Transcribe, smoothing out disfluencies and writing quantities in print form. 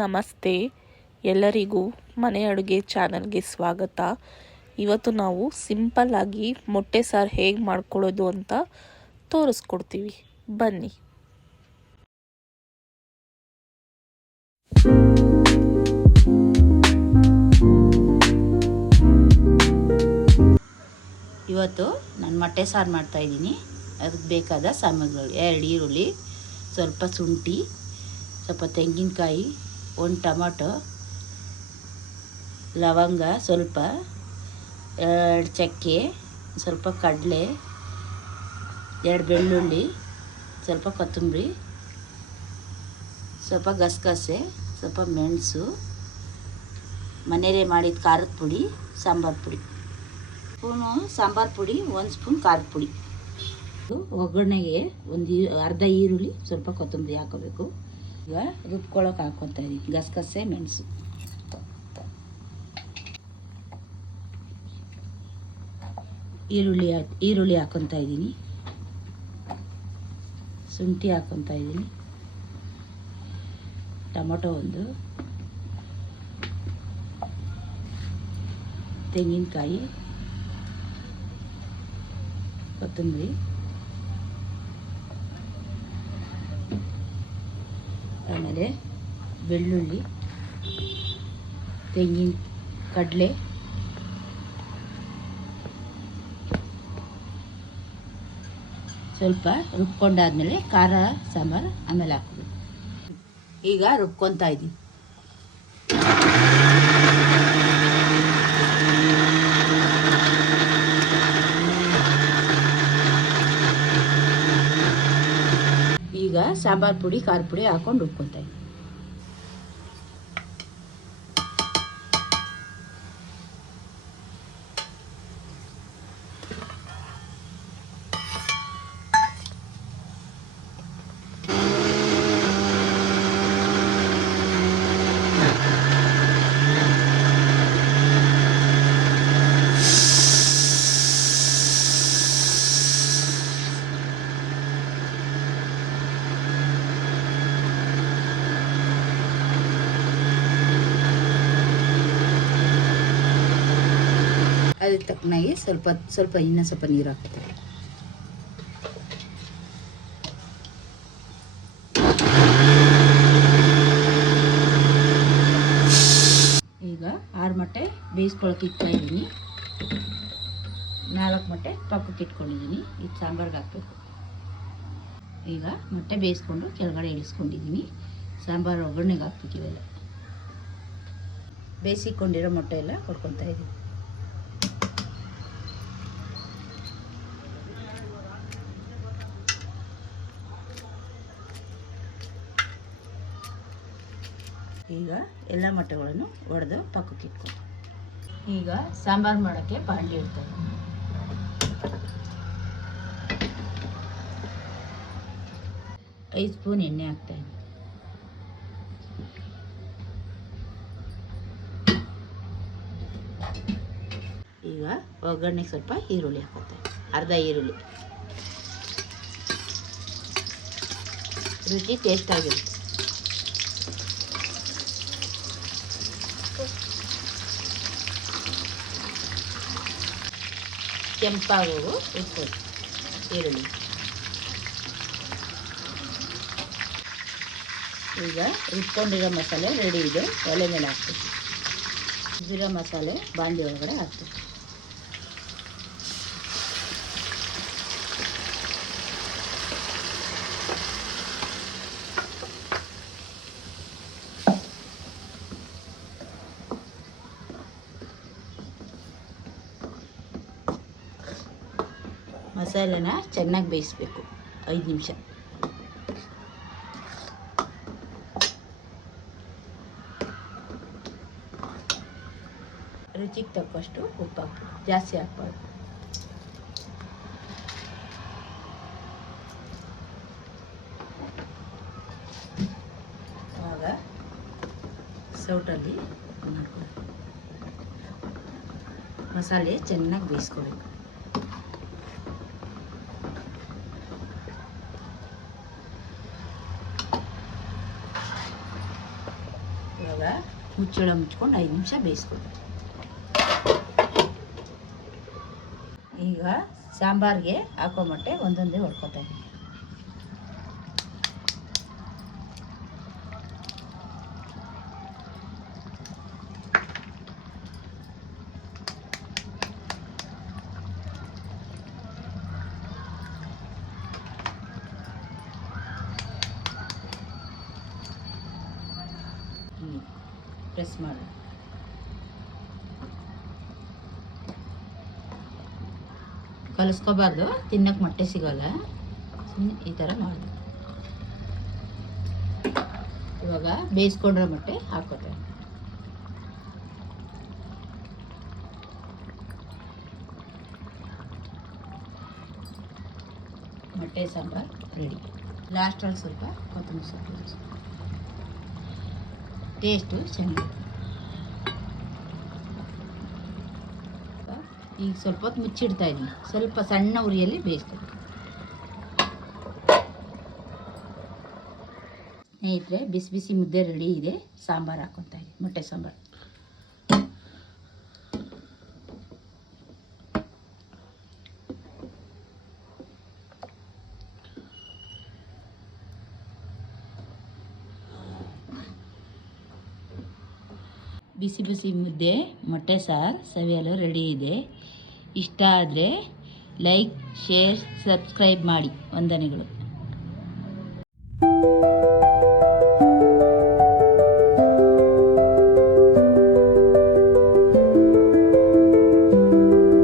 ನಮಸ್ತೆ, ಎಲ್ಲರಿಗೂ ಮನೆ ಅಡುಗೆ ಚಾನಲ್ಗೆ ಸ್ವಾಗತ. ಇವತ್ತು ನಾವು ಸಿಂಪಲ್ ಆಗಿ ಮೊಟ್ಟೆ ಸಾರು ಹೇಗೆ ಮಾಡ್ಕೊಳ್ಳೋದು ಅಂತ ತೋರಿಸ್ಕೊಡ್ತೀವಿ, ಬನ್ನಿ. ಇವತ್ತು ನಾನು ಮೊಟ್ಟೆ ಸಾರು ಮಾಡ್ತಾಯಿದ್ದೀನಿ. ಅದಕ್ಕೆ ಬೇಕಾದ ಸಾಮಗ್ರಿಗಳು: 2 ಈರುಳ್ಳಿ, ಸ್ವಲ್ಪ ಶುಂಠಿ, ಸ್ವಲ್ಪ ತೆಂಗಿನಕಾಯಿ, 1 ಟೊಮಟೊ, ಲವಂಗ ಸ್ವಲ್ಪ, 2 ಚಕ್ಕೆ, ಸ್ವಲ್ಪ ಕಡಲೆ, 2 ಬೆಳ್ಳುಳ್ಳಿ, ಸ್ವಲ್ಪ ಕೊತ್ತಂಬರಿ, ಸ್ವಲ್ಪ ಗಸಗಸೆ, ಸ್ವಲ್ಪ ಮೆಣಸು, ಮನೆಯಲ್ಲೇ ಮಾಡಿದ ಖಾರದ ಪುಡಿ, ಸಾಂಬಾರು ಪುಡಿ, ಸ್ಪೂನು ಸಾಂಬಾರು ಪುಡಿ, 1 ಸ್ಪೂನ್ ಖಾರದ ಪುಡಿ. ಒಗ್ಗರಣೆಗೆ ಅರ್ಧ ಈರುಳ್ಳಿ, ಸ್ವಲ್ಪ ಕೊತ್ತಂಬರಿ ಹಾಕೋಬೇಕು. ಈಗ ರುಬ್ಕೊಳ್ಳೋಕೆ ಹಾಕ್ಕೊತಾ ಇದ್ದೀನಿ ಗಸಗಸೆ, ಮೆಣಸು. ಈರುಳ್ಳಿ ಹಾಕ್ಕೊತಾ ಇದ್ದೀನಿ, ಶುಂಠಿ ಹಾಕ್ಕೊತಾ ಇದ್ದೀನಿ, ಟೊಮೊಟೊ 1, ತೆಂಗಿನಕಾಯಿ, ಕೊತ್ತಂಬರಿ, ಆಮೇಲೆ ಬೆಳ್ಳುಳ್ಳಿ, ಕಡಲೆ, ಸ್ವಲ್ಪ ರುಬ್ಕೊಂಡಾದ್ಮೇಲೆ ಖಾರ ಸಾಂಬಾರು ಆಮೇಲೆ ಹಾಕೋದು. ಈಗ ರುಬ್ಕೊತಾ ಇದ್ದೀನಿ. ಈಗ ಸಾಂಬಾರು ಪುಡಿ, ಖಾರ ಪುಡಿ ಹಾಕೊಂಡು ರುಬ್ಕೊತಾ ಇದ್ದೀನಿ. ಅದಕ್ಕೆ ತಕ್ಕನಾಗಿ ಇನ್ನೂ ಸ್ವಲ್ಪ ನೀರು ಹಾಕ್ತಾರೆ. ಈಗ 6 ಮೊಟ್ಟೆ ಬೇಯಿಸ್ಕೊಳಕ್ಕೆ ಇಟ್ಕೊಂಡಿದ್ದೀನಿ. 4 ಮೊಟ್ಟೆ ಪಕ್ಕಕ್ಕೆ ಇಟ್ಕೊಂಡಿದ್ದೀನಿ. ಇದು ಸಾಂಬಾರ್ಗೆ ಹಾಕಬೇಕು. ಈಗ ಮೊಟ್ಟೆ ಬೇಯಿಸ್ಕೊಂಡು ಕೆಳಗಡೆ ಇಳಿಸ್ಕೊಂಡಿದ್ದೀನಿ. ಸಾಂಬಾರು ಒಗ್ಗರಣೆಗೆ ಹಾಕ್ಬೇಕು. ಇವೆಲ್ಲ ಬೇಯಿಸಿಕೊಂಡಿರೋ ಮೊಟ್ಟೆ ಎಲ್ಲ ಹೊಡ್ಕೊತಾ ಇದ್ದೀನಿ. ಈಗ ಎಲ್ಲ ಮೊಟ್ಟೆಗಳನ್ನು ಒಡೆದು ಪಕ್ಕಕ್ಕೆ ಇಟ್ಕೊಂಡು ಈಗ ಸಾಂಬಾರು ಮಾಡೋಕ್ಕೆ ಬಾಣಲಿ ಇಡ್ತಾರೆ. ಐದು ಸ್ಪೂನ್ ಎಣ್ಣೆ ಹಾಕ್ತಾಯಿದ್ದೀನಿ. ಈಗ ಒಗ್ಗರಣೆಗೆ ಸ್ವಲ್ಪ ಈರುಳ್ಳಿ ಹಾಕ್ತಾರೆ. ಅರ್ಧ ಈರುಳ್ಳಿ, ರುಚಿ ಟೇಸ್ಟ್ ಆಗಿರುತ್ತೆ. ಕೆಂಪಾಗೋವು ಇಟ್ಕೊಳ್ಳಿ ಈರುಳ್ಳಿ. ಈಗ ರುಬ್ಕೊಂಡಿರೋ ಮಸಾಲೆ ರೆಡಿ ಇದೆ. ಒಲೆ ಮೇಲೆ ಹಾಕ್ತೀವಿ. ರುಬ್ಬಿರೋ ಮಸಾಲೆ ಬಾಂಡಿ ಒಳಗಡೆ ಹಾಕ್ತೀವಿ. ಮಸಾಲೆನ ಚೆನ್ನಾಗಿ ಬೇಯಿಸಬೇಕು 5 ನಿಮಿಷ. ರುಚಿಗೆ ತಕ್ಕಷ್ಟು ಉಪ್ಪು ಹಾಕ್ಬೇಕು, ಜಾಸ್ತಿ ಹಾಕ್ಬಾರ್ದು. ಆವಾಗ ಸೌಟಲ್ಲಿ ಮಾಡ್ಕೊಂಡು ಮಸಾಲೆ ಚೆನ್ನಾಗಿ ಬೇಯಿಸ್ಕೋಬೇಕು. ಇವಾಗ ಮುಚ್ಚಳ ಮುಚ್ಕೊಂಡು 5 ನಿಮಿಷ ಬೇಯಿಸ್ಕೊಂಡು ಈಗ ಸಾಂಬಾರಿಗೆ ಹಾಕೋ ಮಟ್ಟೆ ಒಂದೊಂದೇ ಹೊಡ್ಕೊತಾ ಇದ್ದೀನಿ. ಪ್ರೆಸ್ ಮಾಡಿ ಕಲಿಸ್ಕೋಬಾರ್ದು, ತಿನ್ನಕ್ಕೆ ಮೊಟ್ಟೆ ಸಿಗೋಲ್ಲ. ಸುಮ್ಮನೆ ಈ ಥರ ಮಾಡಿ ಇವಾಗ ಬೇಯಿಸ್ಕೊಂಡ್ರೆ ಮೊಟ್ಟೆ ಹಾಕೋತಾರೆ. ಮೊಟ್ಟೆ ಸಾಂಬಾರು ರೆಡಿ. ಲಾಸ್ಟಲ್ಲಿ ಸ್ವಲ್ಪ ಕೊತ್ತಂಬರಿ ಸೊಪ್ಪು, ಟೇಸ್ಟು ಚೆನ್ನಾಗಿದೆ. ಈಗ ಸ್ವಲ್ಪ ಹೊತ್ತು ಮುಚ್ಚಿಡ್ತಾ ಇದ್ದೀನಿ, ಸ್ವಲ್ಪ ಸಣ್ಣ ಉರಿಯಲ್ಲಿ ಬೇಯಿಸ್ಬೇಕು. ಸ್ನೇಹಿತರೆ, ಬಿಸಿ ಬಿಸಿ ಮುದ್ದೆ ರೆಡಿ ಇದೆ. ಸಾಂಬಾರು ಹಾಕ್ಕೊತಾ ಇದ್ದೀನಿ, ಮೊಟ್ಟೆ ಸಾಂಬಾರು. ಬಿಸಿ ಬಿಸಿ ಮುದ್ದೆ ಮೊಟ್ಟೆ ಸಾರು ಸವಿಯಲು ರೆಡಿ ಇದೆ. ಇಷ್ಟ ಆದರೆ ಲೈಕ್, ಶೇರ್, ಸಬ್ಸ್ಕ್ರೈಬ್ ಮಾಡಿ. ವಂದನೆಗಳು.